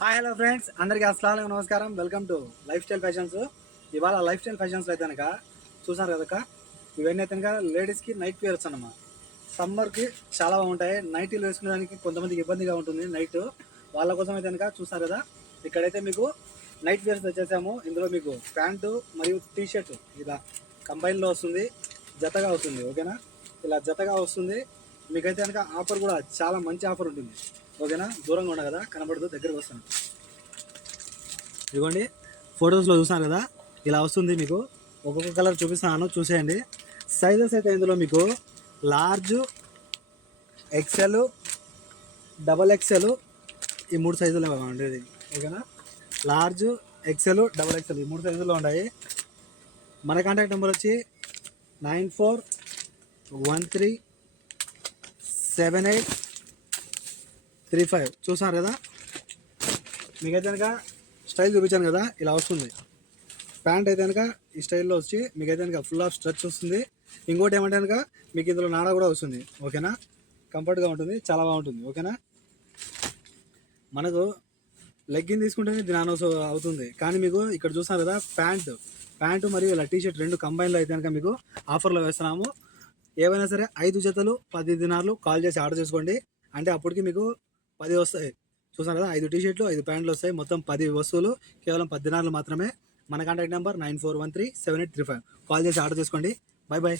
Hi hello friends, అందరికీ అస్సలాము నమస్కారం. Welcome to life style fashions. ఇవాళ లైఫ్ స్టైల్ ఫ్యాషన్స్లో అయితే కనుక చూసారు కదా, ఇవన్నీ అయితే కనుక లేడీస్కి నైట్ వేర్స్ అన్నమాట. సమ్మర్కి చాలా బాగుంటాయి. నైటీలు వేసుకునేదానికి కొంతమందికి ఇబ్బందిగా ఉంటుంది నైట్. వాళ్ళ కోసం అయితే కనుక చూసారు కదా, ఇక్కడైతే మీకు నైట్ వేర్స్ వచ్చేసాము. ఇందులో మీకు ప్యాంటు మరియు టీషర్ట్ ఇలా కంబైన్లో వస్తుంది, జతగా వస్తుంది. ఓకేనా, ఇలా జతగా వస్తుంది. మీకైతే కనుక ఆఫర్ కూడా చాలా మంచి ఆఫర్ ఉంటుంది. ఓకేనా, దూరంగా ఉన్నా కదా కనబడదు, దగ్గరకు వస్తాను. ఇదిగోండి, ఫొటోస్లో చూసాను కదా, ఇలా వస్తుంది. మీకు ఒక్కొక్క కలర్ చూపిస్తాను, చూసేయండి. సైజెస్ అయితే ఇందులో మీకు లార్జ్, ఎక్సెల్, డబల్ ఎక్సెల్, ఈ మూడు సైజులు ఉండేది. ఓకేనా, లార్జ్, ఎక్సెల్, డబల్ ఎక్సెల్ ఈ మూడు సైజుల్లో ఉన్నాయి. మన కాంటాక్ట్ నెంబర్ వచ్చి 94137835. చూసారు కదా, మీకైతే కనుక స్టైల్ చూపించాను కదా, ఇలా వస్తుంది. ప్యాంట్ అయితే కనుక ఈ స్టైల్లో వచ్చి మీకైతే కనుక ఫుల్ ఆఫ్ స్ట్రెచ్ వస్తుంది. ఇంకోటి ఏమంటే కనుక మీకు ఇందులో నాడా కూడా వస్తుంది. ఓకేనా, కంఫర్ట్గా ఉంటుంది, చాలా బాగుంటుంది. ఓకేనా, మనకు లెగ్గిన్ తీసుకుంటేనే దీని అవుతుంది. కానీ మీకు ఇక్కడ చూస్తున్నారు కదా, ప్యాంటు మరియు ఇలా టీషర్ట్ రెండు కంబైన్లో అయితే కనుక మీకు ఆఫర్లో వేస్తున్నాము. ఏవైనా సరే 5 జతలు 10 దినార్లు కాల్ చేసి ఆర్డర్ చేసుకోండి. అంటే అప్పటికి మీకు 10 వస్తాయి. చూసాను కదా, 5 టీషర్ట్లు 5 ప్యాంట్లు వస్తాయి. మొత్తం 10 వస్తువులు కేవలం 10 దినార్లు మాత్రమే. మన కాంటాక్ట్ నెంబర్ 94137835. కాల్ చేసి ఆర్డర్ చేసుకోండి. Bye bye.